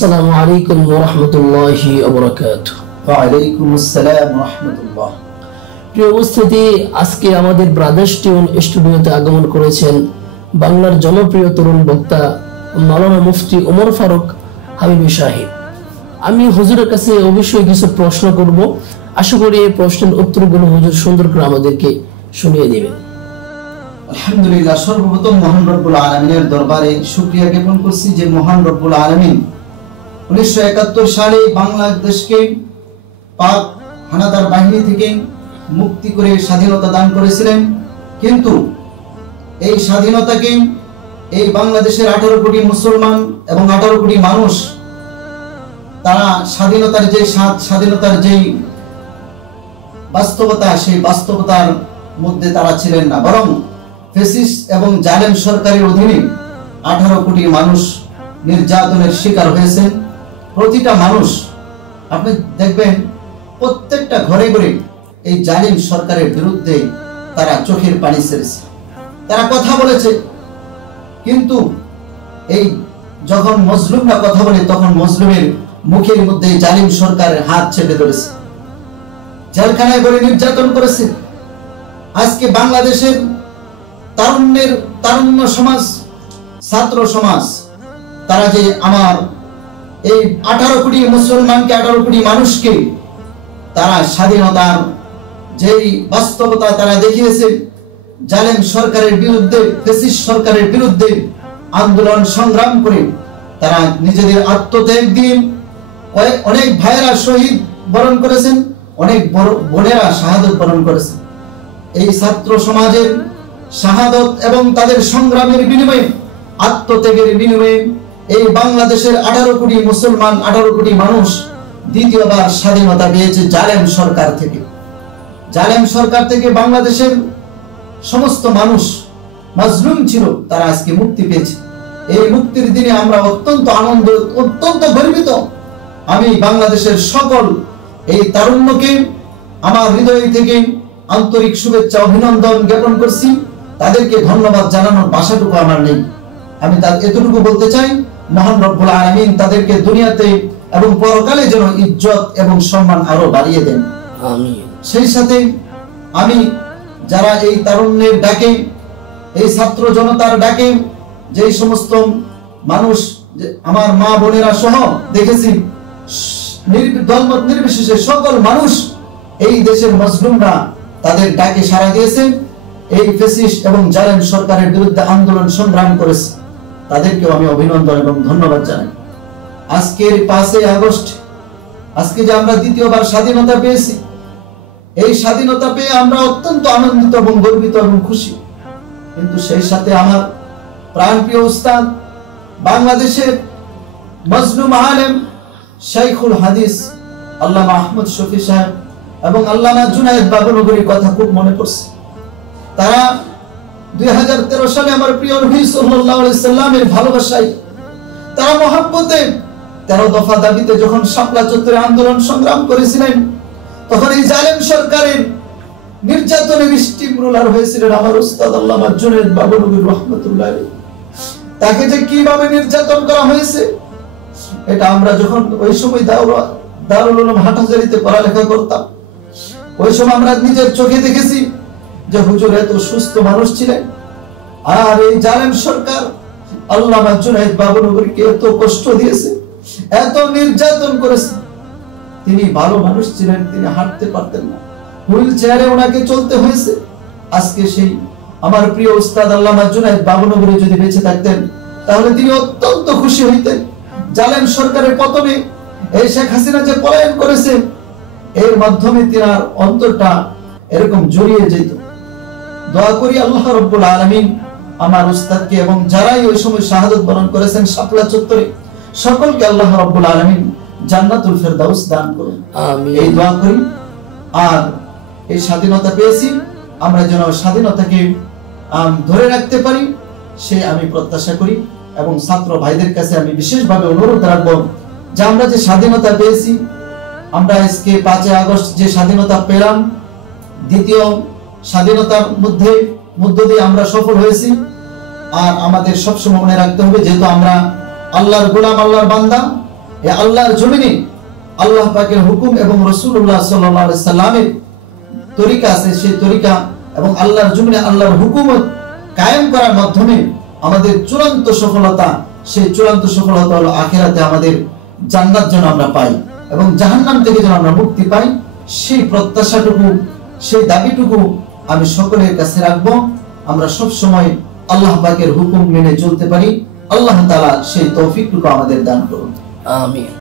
আসসালামু আলাইকুম ওয়া রাহমাতুল্লাহি ওয়া বারাকাতুহু। ওয়া আলাইকুম আসসালাম ওয়া রাহমাতুল্লাহ। প্রিয় উপস্থিতি, আজকে আমাদের ব্রাদার্স টিউন স্টুডিওতে আগমন করেছেন বাংলার জনপ্রিয় তরুণ বক্তা মাওলানা মুফতি ওমর ফারুক হাবিবি সাহেব। আমি হুজুরের কাছে অবশ্যই কিছু প্রশ্ন করব, আশা করি এই প্রশ্নের উত্তরগুলো হুজুর সুন্দর করে আমাদেরকে শুনিয়ে দেবেন। আলহামদুলিল্লাহ, সর্বপ্রথম মহান রব্বুল আলামিনের দরবারে শুকরিয়া জ্ঞাপন করছি যে মহান রব্বুল আলামিন 1971 সালে বাংলাদেশকে পাক হানাদার বাহিনী থেকে মুক্তি করে স্বাধীনতা দান করেছিলেন। কিন্তু এই স্বাধীনতাকে এই বাংলাদেশের 18 কোটি মুসলমান এবং 18 কোটি মানুষ তারা স্বাধীনতার যে বাস্তবতা, সেই বাস্তবতার মধ্যে তারা ছিলেন না, বরং ফ্যাসিস্ট এবং জালেম সরকারের অধীনে 18 কোটি মানুষ নির্যাতনের শিকার হয়েছেন। প্রতিটা মানুষ, আপনি দেখবেন প্রত্যেকটা ঘরে ঘরে এই জালিম সরকারের বিরুদ্ধে তারা চোখের পানি ছেড়েছে, তারা কথা বলেছে। কিন্তু এই যখন মজলুমরা কথা বলে, তখন মজলুমের মুখের মধ্যে জালিম সরকারের হাত চেপে ধরেছে, জেলখানায় ভরে নির্যাতন করেছে। আজকে বাংলাদেশের তারুণ্য সমাজ, ছাত্র সমাজ, তারা যে আমার এই 18 কোটি মুসলমানকে, 18 কোটি মানুষকে তারা স্বাধীনতার যেই বাস্তবতা তারা দেখিয়েছে, জালেম সরকারের বিরুদ্ধে, ফ্যাসিস্ট সরকারের বিরুদ্ধে আন্দোলন সংগ্রাম করে তারা নিজেদের আত্মত্যাগ দিয়ে অনেক ভাইয়েরা শহীদ বরণ করেছেন, অনেক বোনেরা শাহাদত বরণ করেছেন। এই ছাত্র সমাজের শাহাদত এবং তাদের সংগ্রামের বিনিময়ে, আত্মত্যাগের বিনিময়ে এই বাংলাদেশের 18 কোটি মুসলমান, 18 কোটি মানুষ দ্বিতীয়বার স্বাধীনতা পেয়েছে জালেম সরকার থেকে। জালেম সরকার থেকে বাংলাদেশের সমস্ত মানুষ মাজলুম ছিল, তারা আজকে মুক্তি পেয়েছে। এই মুক্তির দিনে আমরা অত্যন্ত আনন্দ, অত্যন্ত গর্বিত। আমি বাংলাদেশের সকল এই তারুণ্যকে আমার হৃদয় থেকে আন্তরিক শুভেচ্ছা, অভিনন্দন জ্ঞাপন করছি। তাদেরকে ধন্যবাদ জানানোর ভাষাটুকু আমার নেই। আমি এতটুকু বলতে চাই, মহান রব্বুল আলামিন তাদেরকে দুনিয়াতে এবং পরকালে যেন ইজ্জত এবং সম্মান আরো বাড়িয়ে দেন, আমিন। সেই সাথে আমি যারা এই তারুণ্যের ডাকে, এই ছাত্র জনতার ডাকে যে সমস্ত মানুষ, আমার মা বোনেরা সহ দেখেছি, দলমত নির্বিশেষে সকল মানুষ, এই দেশের মজলুমরা তাদের ডাকে সাড়া দিয়েছে, এই ফ্যাসিস্ট এবং জালেম সরকারের বিরুদ্ধে আন্দোলন সংগ্রাম করেছে। তাদেরকেও আমি অভিনন্দন এবং ধন্যবাদ জানাই। আজকের 5 আগস্ট, আজকে যে আমরা দ্বিতীয়বার স্বাধীনতা পেয়েছি, এই স্বাধীনতা পেয়ে আমরা অত্যন্ত আনন্দিত এবং গর্বিত এবং খুশি। কিন্তু সেই সাথে আমার প্রাণপ্রিয় উস্তাদ, বাংলাদেশের মজলুম আলেম শাইখুল হাদিস আল্লামা আহমদ শফি সাহেব এবং আল্লামা জুনায়েদ বাবুনগরীর কথা খুব মনে পড়ছে। তারা 2013 সালে আমার প্রিয় নবী সাল্লাল্লাহু আলাইহি সাল্লামের ভালোবাসায়, তারা মহব্বতে 13 দফা দাবিতে যখন শাপলা চত্বরে আন্দোলন সংগ্রাম করেছিলেন, তখন এই জালেম সরকারের নির্যাতনে স্টিমরোলার হয়েছিলেন আমার উস্তাদ আল্লামা জুনায়েদ বাবুনগরী রাহমাতুল্লাহ আলাইহি। তাকে যে কিভাবে নির্যাতন করা হয়েছে, এটা আমরা যখন ওই সময় দারুল উলুম হাটহাজারীতে পড়ালেখা করতাম, ওই সময় আমরা নিজের চোখে দেখেছি যে হুজুর এত সুস্থ মানুষ ছিলেন, আর এই জালেম সরকার আল্লামা জুনায়েদ বাবুনগরীকে এত কষ্ট দিয়েছে, এত নির্যাতন করেছে। তিনি ভালো মানুষ ছিলেন, তিনি হাঁটতে পারতেন না, হুইল চেয়ারে ওনাকে চলতে হয়েছে। আজকে সেই আমার প্রিয় উস্তাদ আল্লামা জুনায়েদ বাবুনগরী যদি বেঁচে থাকতেন, তাহলে তিনি অত্যন্ত খুশি হইতেন। জালেম সরকারের পতনে এই শেখ হাসিনা যে পলায়ন করেছে, এর মাধ্যমে তিনার অন্তরটা এরকম জড়িয়ে যেত। দোয়া করি আল্লাহ রাব্বুল আলামিন আমার উস্তাদকে এবং যারাই ওই সময় শাহাদাত বরণ করেছেন শাপলা চত্বরে, সকলকে আল্লাহ রাব্বুল আলামিন জান্নাতুল ফেরদাউস দান করুন, আমিন। এই দোয়া করি। আর এই স্বাধীনতা পেয়েছি, আমরা যেন স্বাধীনতাকে ধরে রাখতে পারি, সে আমি প্রত্যাশা করি। এবং ছাত্র ভাইদের কাছে আমি বিশেষভাবে অনুরোধ রাখবো যে আমরা যে স্বাধীনতা পেয়েছি, আমরা আজকে 5 আগস্ট যে স্বাধীনতা পেলাম, দ্বিতীয় স্বাধীনতার মধ্য দিয়ে আমরা সফল হয়েছি। আর আমাদের সবসময় মনে রাখতে হবে, যেহেতু আমরা আল্লাহর গোলাম, আল্লাহর বান্দা, এই আল্লাহর জমিনে আল্লাহ পাকের হুকুম এবং রাসূলুল্লাহ সাল্লাল্লাহু আলাইহি সাল্লামের তরিকা আছে, সেই তরিকা এবং আল্লাহর জমিনে আল্লাহর হুকুমত কায়েম করার মাধ্যমে আমাদের চূড়ান্ত সফলতা, সেই চূড়ান্ত সফলতা হলো আখিরাতে আমাদের জান্নাত যেন আমরা পাই এবং জাহান্নাম থেকে যেন আমরা মুক্তি পাই। সেই প্রত্যাশাটুকু, সেই দাবিটুকু আমি সকলের কাছে রাখবো। আমরা সব সময় আল্লাহ পাকের হুকুম মেনে চলতে পারি। আল্লাহ তাআলা সেই তৌফিকটুকু আমাদের দান করুন। আমিন।